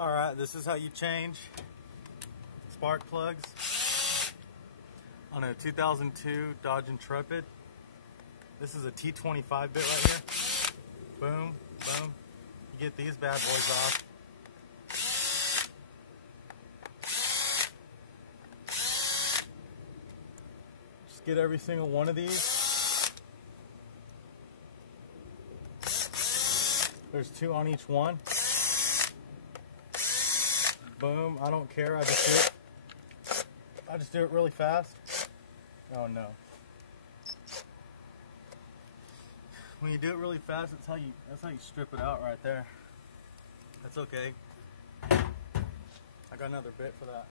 Alright, this is how you change spark plugs on a 2002 Dodge Intrepid. This is a T25 bit right here. Boom, boom. You get these bad boys off. Just get every single one of these. There's 2 on each one. Boom, I don't care, I just do it really fast. Oh no. When you do it really fast, that's how you strip it out right there. That's okay. I got another bit for that.